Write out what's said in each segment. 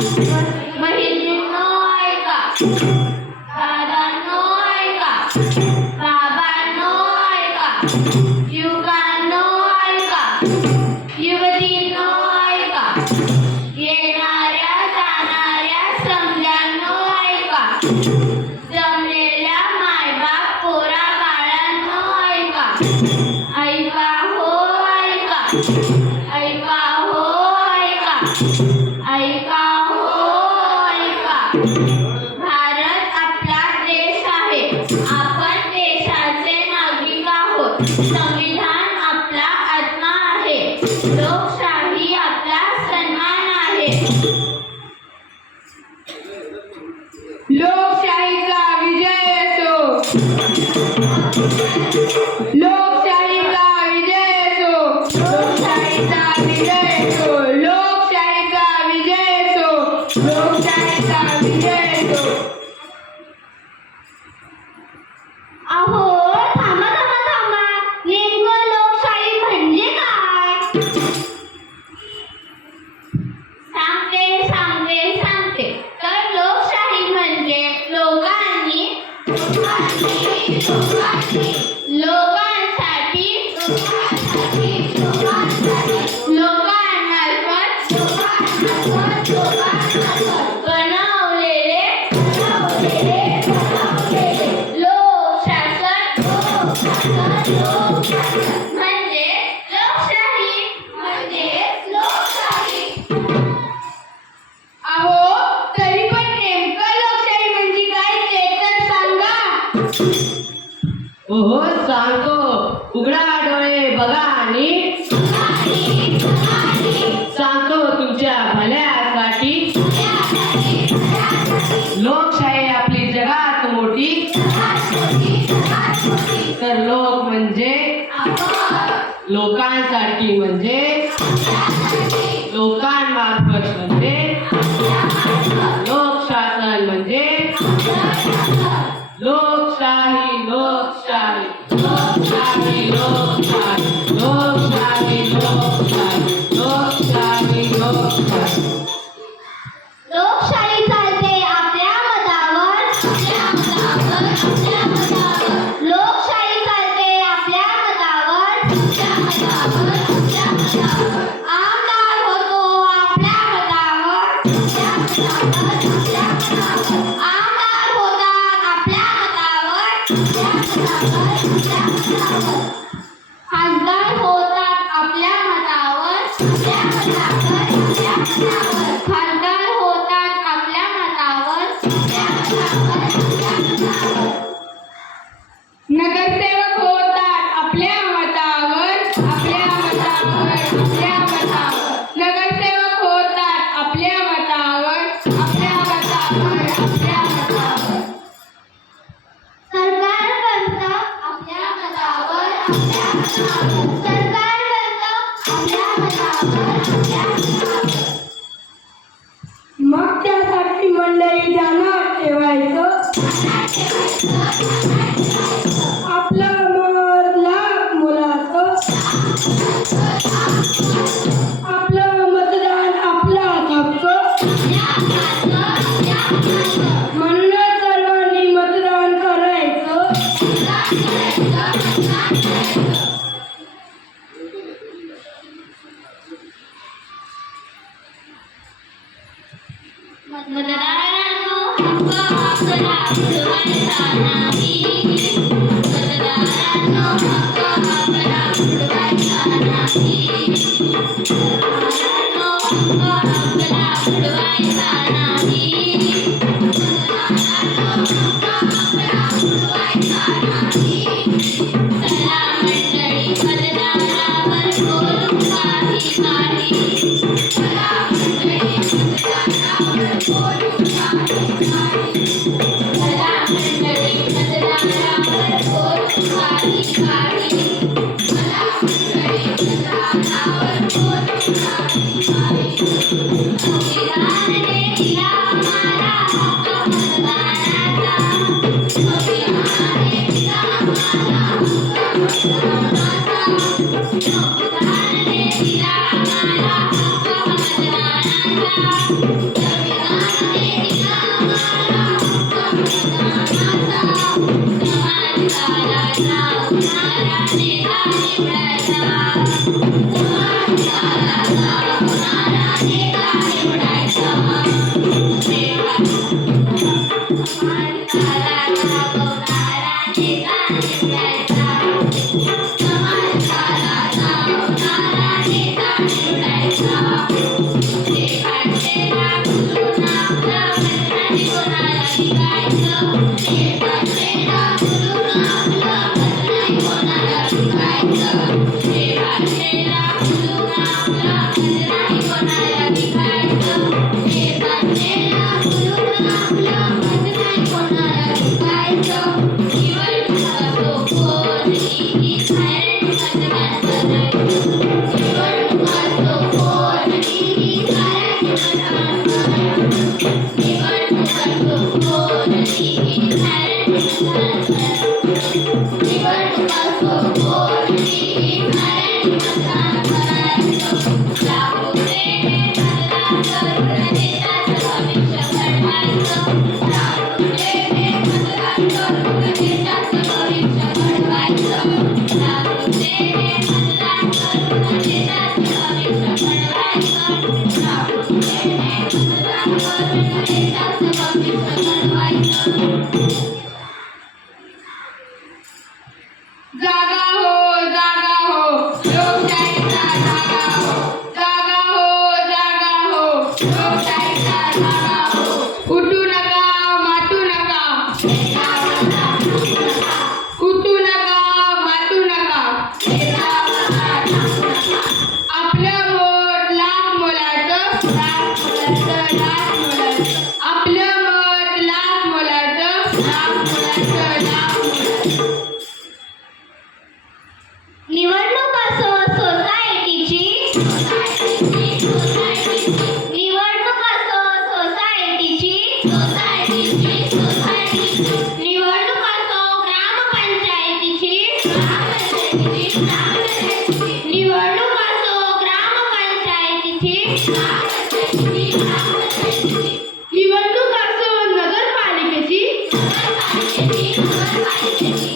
बहिणींनो ऐका, दादांनो ऐका, बाबांनो ऐका, युवकांनो ऐका, युवतींनो ऐका, येणाऱ्या जाणाऱ्या समध्यांनो ऐका, जमलेल्या मायबाप पोरा बाळांनो ऐका, ऐका हो ऐका, ऐका हो ऐका, ऐका हो ऐका. भारत आपला देश आहे. आपण देशाचे नागरिक आहोत. संविधान आपला आत्मा आहे. लोकशाही आपला सन्मान आहे. लोकशाहीचा विजय असो. लोकशाहीचा विजय असो. लोकशाहीचा विजय असो. लोकशाहीचा विजय असो. लोकशाहीचा विजय असो. अहो थांबा थांबा थांबा, नेमकं लोकशाही म्हणजे काय? सांगते. तर लोकशाही म्हणजे लोकांसाठी लोकांमार्फत बनवलेले लोकशासन म्हणजे लोकशाही. अहो तरी पण नेमकं लोकशाही म्हणजे काय ते तर सांगा. ओहो सांगतो. उघडा डोळे बघा आणि सांगतो तुमच्या भल्यासाठी. लोकशाही आपली जगात मोठी. तर लोक म्हणजे लोकांसाठी म्हणजे लोकांमार्फत म्हणजे लोकशासन म्हणजे लोकशाही. लोकशाही लोकशाही लोकशाही लोकशाही लोकशाही लोकशाही लोकशाही. लोकशाही चालते आपल्या मतावर. लोकशाही चालते आपल्या मतावर. आमदार होतो आपल्या मतावर. आमदार होतात आपल्या मतावर. खासदार होतात आपल्या मतावर. खासदार होतात आपल्या मतावर. नगरसेवक होतात आपल्या मतावर. नगरसेवक होतात आपल्या मतावर. सरकार बनतं आपल्या मतावर. सरकार बनतं आपल्या मतावर. मग त्यासाठी मंडळी जाणार ठेवायचं. आपलं मत लाख मुलाचं. आपलं मतदान आपला हक्क. म्हणूनच सर्वांनी मतदान करायचं. मतदारांनो हक्क आपला बुडवायचा नाही. मतदारांनो हक्क आपला बुडवायचा नाही. मतदारांनो हक्क आपला बुडवायचा नाही. मतदारांनो हक्क आपला बुडवायचा नाही. चला मंडळी मतदारावर बोलू काही. चला मंडळी मतदारावर बोलू काही. चला मंडळी मतदारावर बोलू काही. चला मंडळी मतदारावर बोलू काही. संविधानाने दिला आम्हाला हक्क मतदानाचा. संविधानाने दिला आम्हाला हक्क मतदानाचा. संविधानाने दिला आम्हाला हक्क मतदानाचा. लोकशाहीचा धागा हो, जागा हो, जागा हो, लोकशाहीचा धागा हो. उठू नका, मातू नका, उठू नका, मातू नका. आपलं मत लाख मोलाचं, लाख मोलाचं, लाख मोलाचं. आपलं मत लाख मोलाचं, लाख मोलाचं, लाख मोलाचं. निवडणूक असो सोसायटीची, निवडणूक असो सोसायटीची, निवडणूक असो ग्रामपंचायतीची, निवडणूक असो ग्रामपंचायतीची, निवडणूक असो नगरपालिकेची,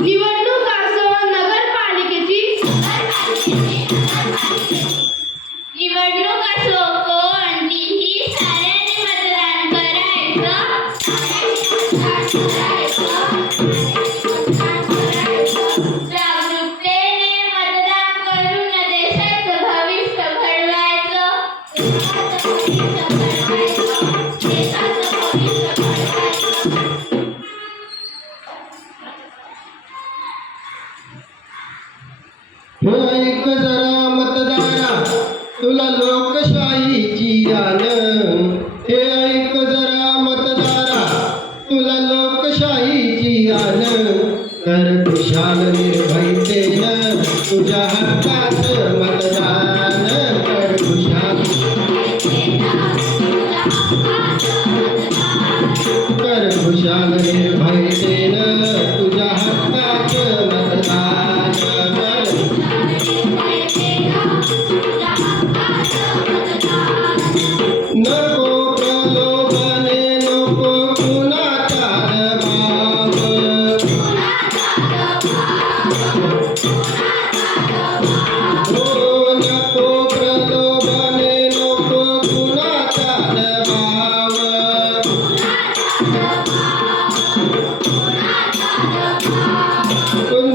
निवडणूक असो नगरपालिकेची, निवडणूक असो कोणतीही साऱ्यांनी मतदान करायचं, जागरूकतेने मतदान करून देशाचं भविष्य घडवायचं, देशाचं भविष्य घडवायचं. हे ऐक जरा मतदारा तुला लोकशाहीची आन. हे ऐक जरा मतदारा तुला लोकशाहीची आन. कर खुशाल निर्भयतेनं तुझ्या हक्काचं मतदान. कर खुशाल, कर खुशाल निर्भयतेनं तुझ्या हक्काचं मतदान. नको प्रलोभने नको कुणाचा दबाव. हो नको प्रलोभने नको कुणाचा दबाव.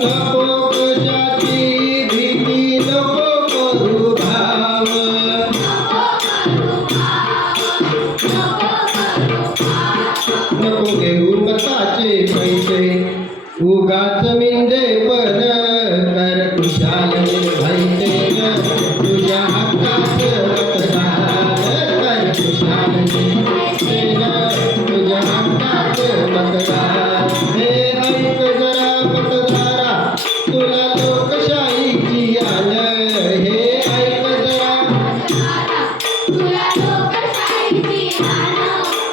नको कशाची भीती नको करू भाव. नको घेऊ मताचे पैसे उगाच मिंदे पण. कर खुशाल निर्भयतेनं तुझ्या हक्काचं मतदान. कर खुशाल निर्भयतेनं तुझ्या हक्काचं मतदान. हे ऐक जरा मतदारा तुला लोकशाहीची आन. हे ऐक जरा, तुला लोकशाहीची आन.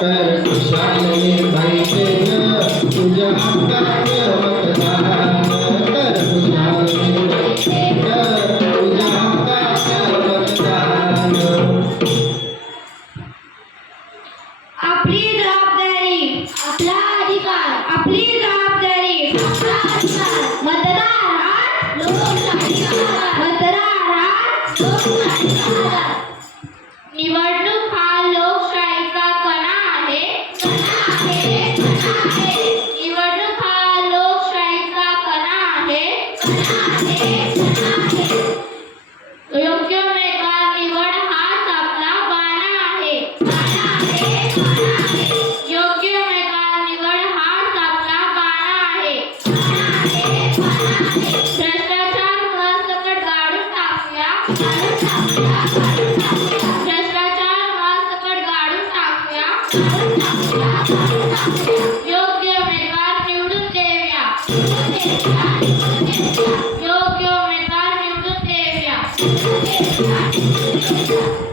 कर खुशाल निर्भयतेनं तुझ्या हक्काचं मतदान. कर खुशाल निर्भयतेनं तुझ्या हक्काचं मतदान. आपली जबाबदारी, आपला अधिकार, आपली जबाबदारी, आपला अधिकार. मतदार हा लोकशाहीचा आधार, मतदार हा लोकशाहीचा आधार. निवडणूक हा लोकशाहीचा कणा आहे, कणा आहे, कणा आहे. निवडणूक हा लोकशाहीचा कणा आहे, कणा आहे, कणा आहे. योग्य उमेदवार निवड हाच आपला बाणा आहे, बाणा आहे, बाणा आहे. योग्य उमेदवार निवड हाच आपला बाणा आहे, बाणा आहे, बाणा आहे. भ्रष्टाचार मुळासकट गाडून टाकूया, गाडून टाकूया, गाडून टाकूया. भ्रष्टाचार मुळासकट गाडून टाकूया, गाडून टाकूया, गाडून टाकूया. योग्य उमेदवार निवडून देऊया, निवडून देऊया, निवडून देऊया. योग्य उमेदवार निवडून देऊया, निवडून देऊया, निवडून देऊया.